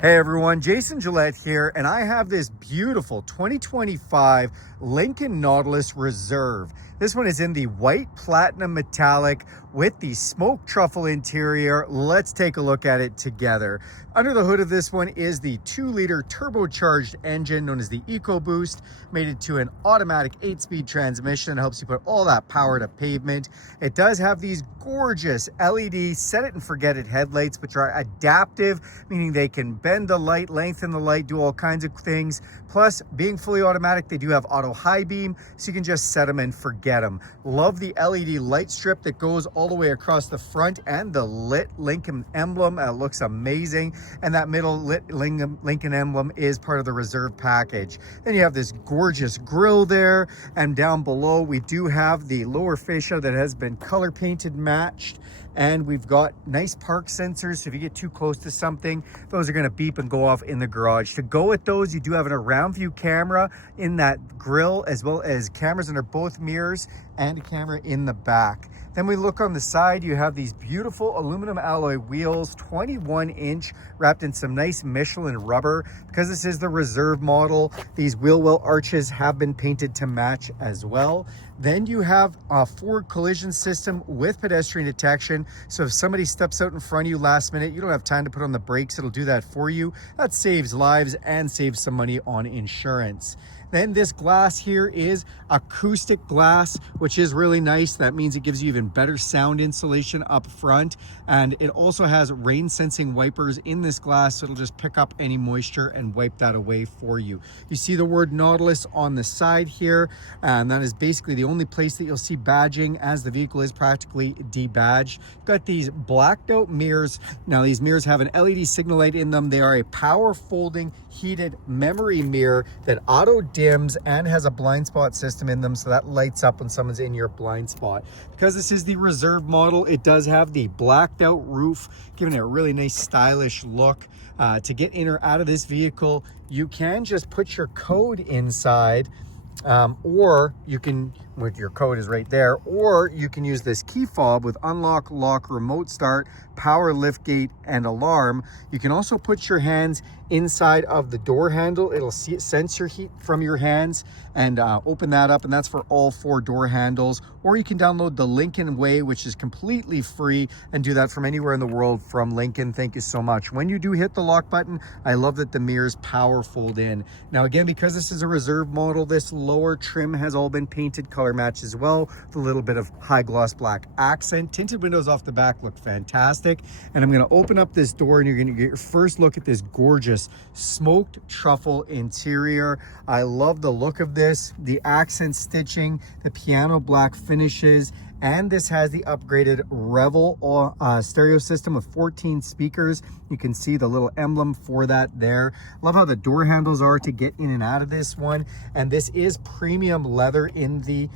Hey everyone, Jason Gillette here, and I have this beautiful 2025 Lincoln Nautilus Reserve. This one is in the white platinum metallic with the smoked truffle interior. Let's take a look at it together. Under the hood of this one is the 2-liter turbocharged engine known as the EcoBoost, made into an automatic 8-speed transmission that helps you put all that power to pavement. It does have these gorgeous LED set it and forget it headlights, which are adaptive, meaning they can bend the light, lengthen the light, do all kinds of things. Plus, being fully automatic, they do have auto high beam, so you can just set them and forget them. Love the LED light strip that goes all the way across the front and the lit Lincoln emblem. It looks amazing. And that middle lit Lincoln emblem is part of the Reserve package. Then you have this gorgeous grille there. And down below, we do have the lower fascia that has been color painted matched. And we've got nice park sensors, so if you get too close to something, those are going to beep and go off in the garage. To go with those, you do have an around view camera in that grille, as well as cameras under both mirrors and a camera in the back. Then we look on the side, you have these beautiful aluminum alloy wheels, 21-inch, wrapped in some nice Michelin rubber. Because this is the Reserve model, these wheel well arches have been painted to match as well. Then you have a forward collision system with pedestrian detection. So if somebody steps out in front of you last minute, you don't have time to put on the brakes, it'll do that for you. That saves lives and saves some money on insurance. Then this glass here is acoustic glass, which is really nice. That means it gives you even better sound insulation up front. And it also has rain sensing wipers in this glass, so it'll just pick up any moisture and wipe that away for you. You see the word Nautilus on the side here, and that is basically the only place that you'll see badging, as the vehicle is practically debadged. Got these blacked out mirrors. Now these mirrors have an LED signal light in them. They are a power folding heated memory mirror that auto dims and has a blind spot system in them, so that lights up when someone's in your blind spot. Because this is the Reserve model, it does have the blacked out roof, giving it a really nice stylish look. To get in or out of this vehicle, you can just put your code inside, or you can, with your code is right there, or you can use this key fob with unlock, lock, remote start, power liftgate, and alarm. You can also put your hands inside of the door handle. It'll sense your heat from your hands and open that up, and that's for all 4 door handles. Or you can download the Lincoln Way, which is completely free, and do that from anywhere in the world from Lincoln. Thank you so much. When you do hit the lock button, I love that the mirrors power fold in. Now again, because this is a Reserve model, this lower trim has all been painted color match as well, with a little bit of high gloss black accent. Tinted windows off the back look fantastic. And I'm going to open up this door, and you're going to get your first look at this gorgeous smoked truffle interior. I love the look of this, the accent stitching, the piano black finishes, and this has the upgraded Revel stereo system with 14 speakers. You can see the little emblem for that there. Love how the door handles are to get in and out of this one. And this is premium leather in the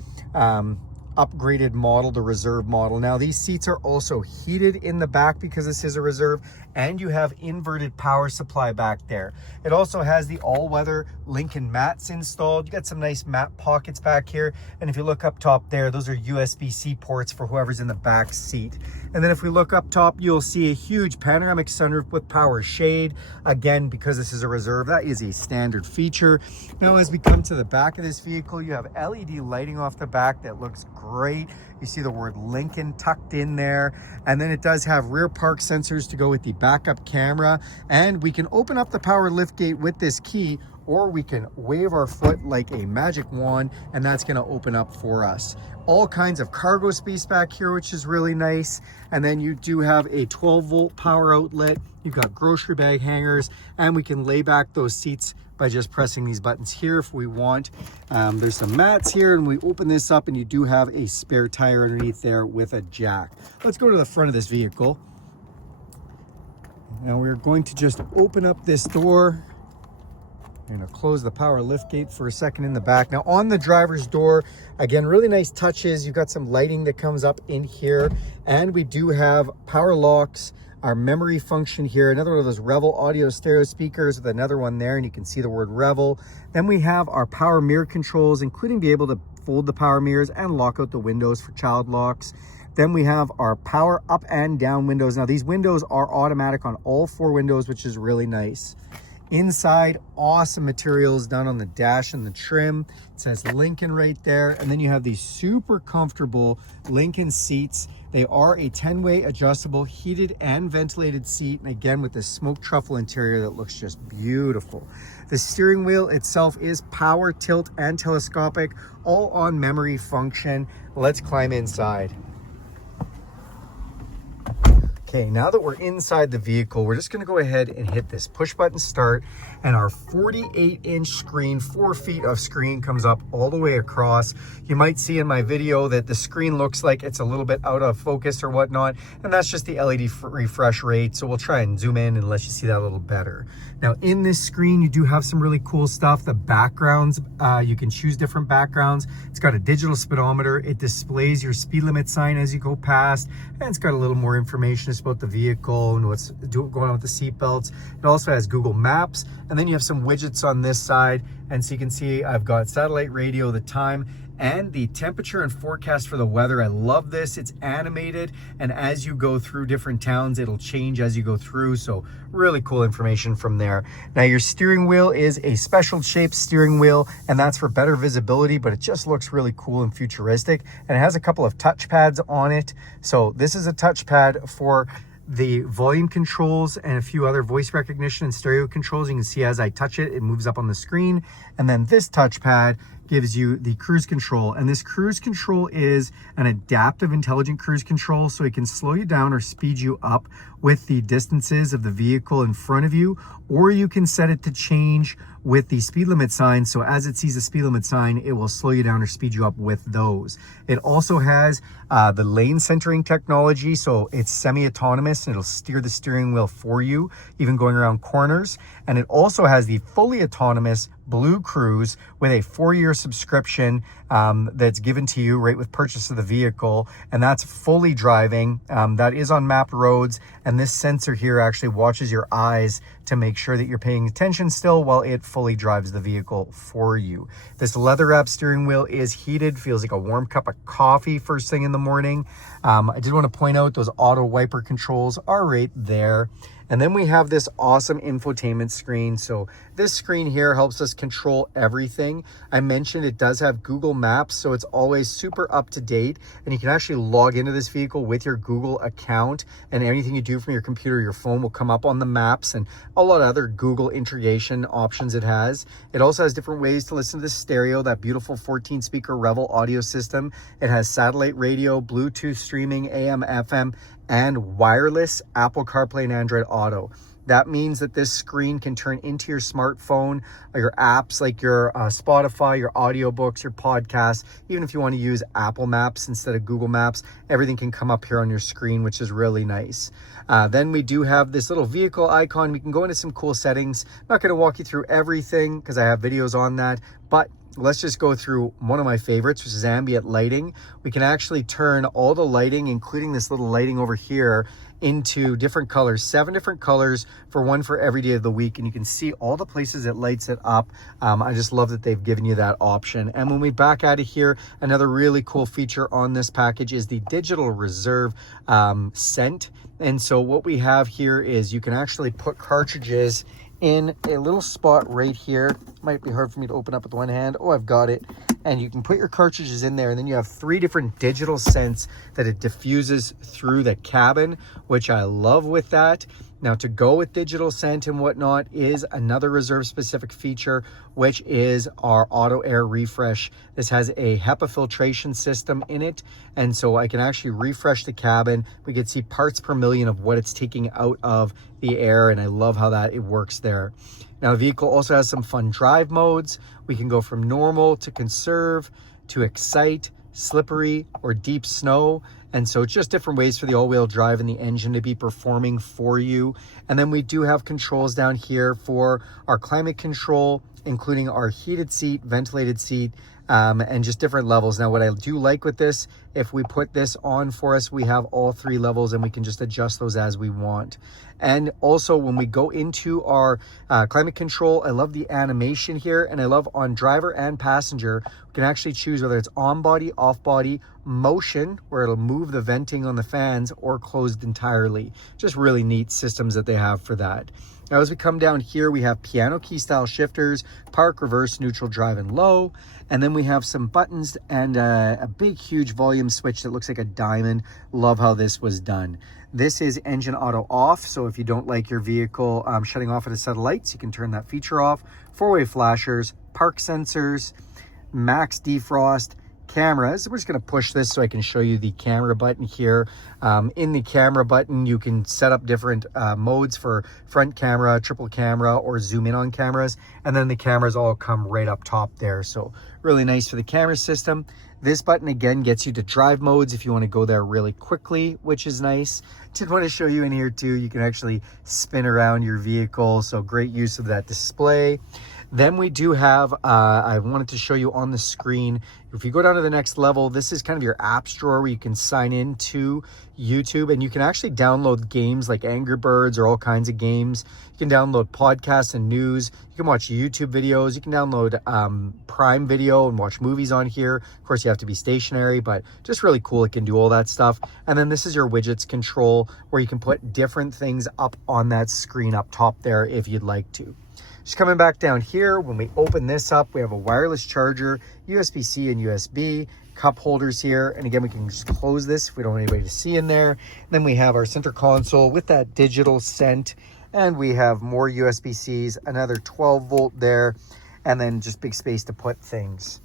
upgraded model, the Reserve model. Now these seats are also heated in the back because this is a Reserve, and you have inverted power supply back there. It also has the all-weather Lincoln mats installed. You got some nice mat pockets back here, and if you look up top there, those are USB-C ports for whoever's in the back seat. And then if we look up top, you'll see a huge panoramic sunroof with power shade. Again, because this is a Reserve, that is a standard feature. Now as we come to the back of this vehicle, you have LED lighting off the back that looks great. You see the word Lincoln tucked in there, and then it does have rear park sensors to go with the backup camera, and we can open up the power liftgate with this key, or we can wave our foot like a magic wand, and that's going to open up for us. All kinds of cargo space back here, which is really nice. And then you do have a 12-volt power outlet. You've got grocery bag hangers, and we can lay back those seats by just pressing these buttons here if we want. There's some mats here, and we open this up, and you do have a spare tire underneath there with a jack. Let's go to the front of this vehicle. Now we're going to just open up this door. We're going to close the power liftgate for a second in the back. Now on the driver's door, again, really nice touches. You've got some lighting that comes up in here, and we do have power locks, our memory function here, another one of those Revel audio stereo speakers with another one there, and you can see the word Revel. Then we have our power mirror controls, including being able to fold the power mirrors and lock out the windows for child locks. Then we have our power up and down windows. Now these windows are automatic on all 4 windows, which is really nice. Inside, awesome materials done on the dash and the trim. It says Lincoln right there. And then you have these super comfortable Lincoln seats. They are a 10-way adjustable heated and ventilated seat. And again, with this smoked truffle interior that looks just beautiful. The steering wheel itself is power, tilt, and telescopic, all on memory function. Let's climb inside. Okay, now that we're inside the vehicle, we're just gonna go ahead and hit this push button start, and our 48-inch screen, 4 feet of screen comes up all the way across. You might see in my video that the screen looks like it's a little bit out of focus or whatnot, and that's just the LED refresh rate, so we'll try and zoom in and let you see that a little better. Now in this screen, you do have some really cool stuff. The backgrounds, you can choose different backgrounds. It's got a digital speedometer. It displays your speed limit sign as you go past, and it's got a little more information about the vehicle and what's going on with the seat belts. It also has Google Maps, and then you have some widgets on this side, and so you can see I've got satellite radio, the time, and the temperature and forecast for the weather. I love this. It's animated, and as you go through different towns, it'll change as you go through, so really cool information from there. Now your steering wheel is a special shaped steering wheel, and that's for better visibility, but it just looks really cool and futuristic, and it has a couple of touch pads on it. So this is a touchpad for the volume controls and a few other voice recognition and stereo controls. You can see as I touch it, it moves up on the screen. And then this touchpad gives you the cruise control. And this cruise control is an adaptive intelligent cruise control, so it can slow you down or speed you up with the distances of the vehicle in front of you, or you can set it to change with the speed limit sign. So as it sees the speed limit sign, it will slow you down or speed you up with those. It also has the lane centering technology, so it's semi-autonomous and it'll steer the steering wheel for you, even going around corners. And it also has the fully autonomous BlueCruise with a 4-year subscription that's given to you right with purchase of the vehicle, and that's fully driving. That is on mapped roads, and this sensor here actually watches your eyes to make sure that you're paying attention still while it fully drives the vehicle for you. This leather wrap steering wheel is heated, feels like a warm cup of coffee first thing in the morning. I did want to point out those auto wiper controls are right there. And then we have this awesome infotainment screen. So this screen here helps us control everything. I mentioned it does have Google Maps, so it's always super up to date. And you can actually log into this vehicle with your Google account, and anything you do from your computer or your phone will come up on the maps, and a lot of other Google integration options it has. It also has different ways to listen to the stereo, that beautiful 14-speaker Revel audio system. It has satellite radio, Bluetooth streaming, AM, FM, and wireless Apple CarPlay and Android Auto. That means that this screen can turn into your smartphone, your apps like your Spotify, your audiobooks, your podcasts. Even if you want to use Apple Maps instead of Google Maps, everything can come up here on your screen, which is really nice. Then we do have this little vehicle icon. We can go into some cool settings. I'm not going to walk you through everything because I have videos on that, but let's just go through one of my favorites, which is ambient lighting. We can actually turn all the lighting, including this little lighting over here, into different colors, 7 different colors for every day of the week. And you can see all the places it lights it up. I just love that they've given you that option. And when we back out of here, another really cool feature on this package is the digital reserve scent. And so what we have here is you can actually put cartridges in a little spot right here. Might be hard for me to open up with one hand. Oh, I've got it. And you can put your cartridges in there, and then you have 3 different digital scents that it diffuses through the cabin, which I love with that. Now, to go with digital scent and whatnot is another reserve specific feature, which is our auto air refresh. This has a HEPA filtration system in it, and so I can actually refresh the cabin. We can see parts per million of what it's taking out of the air, and I love how that it works there. Now, the vehicle also has some fun drive modes. We can go from normal to conserve to excite, slippery, or deep snow. And so it's just different ways for the all-wheel drive and the engine to be performing for you. And then we do have controls down here for our climate control, including our heated seat, ventilated seat, and just different levels. Now, what I do like with this, if we put this on for us, we have all 3 levels and we can just adjust those as we want. And also when we go into our climate control, I love the animation here, and I love on driver and passenger, we can actually choose whether it's on body, off body, motion, where it'll move the venting on the fans, or closed entirely. Just really neat systems that they have for that. Now, as we come down here, we have piano key style shifters, park, reverse, neutral, drive, and low. And then we have some buttons and a big, huge volume switch that looks like a diamond. Love how this was done. This is engine auto off. So if you don't like your vehicle shutting off at a set of lights, you can turn that feature off. Four-way flashers, park sensors, max defrost, cameras. We're just going to push this so I can show you the camera button here. In the camera button, you can set up different modes for front camera, triple camera, or zoom in on cameras. And then the cameras all come right up top there. So really nice for the camera system. This button again gets you to drive modes if you want to go there really quickly, which is nice. Did want to show you in here too, you can actually spin around your vehicle. So great use of that display. Then we do have, I wanted to show you on the screen, if you go down to the next level, this is kind of your apps drawer where you can sign into YouTube, and you can actually download games like Angry Birds or all kinds of games. You can download podcasts and news. You can watch YouTube videos. You can download Prime Video and watch movies on here. Of course, you have to be stationary, but just really cool. It can do all that stuff. And then this is your widgets control, where you can put different things up on that screen up top there if you'd like to. Just coming back down here, when we open this up, we have a wireless charger, USB-C and USB, cup holders here. And again, we can just close this if we don't want anybody to see in there. And then we have our center console with that digital scent, and we have more USB-Cs, another 12 volt there, and then just big space to put things.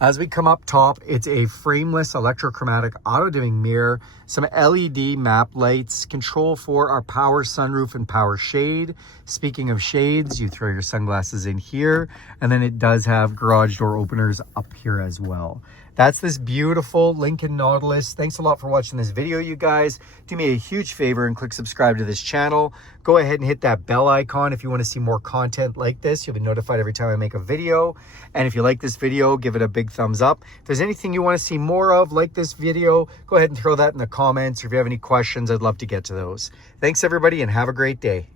As we come up top, it's a frameless electrochromatic auto-dimming mirror, some LED map lights, control for our power sunroof and power shade. Speaking of shades, you throw your sunglasses in here, and then it does have garage door openers up here as well. That's this beautiful Lincoln Nautilus. Thanks a lot for watching this video, you guys. Do me a huge favor and click subscribe to this channel. Go ahead and hit that bell icon if you want to see more content like this. You'll be notified every time I make a video. And if you like this video, give it a big thumbs up. If there's anything you want to see more of like this video, go ahead and throw that in the comments. Or if you have any questions, I'd love to get to those. Thanks, everybody, and have a great day.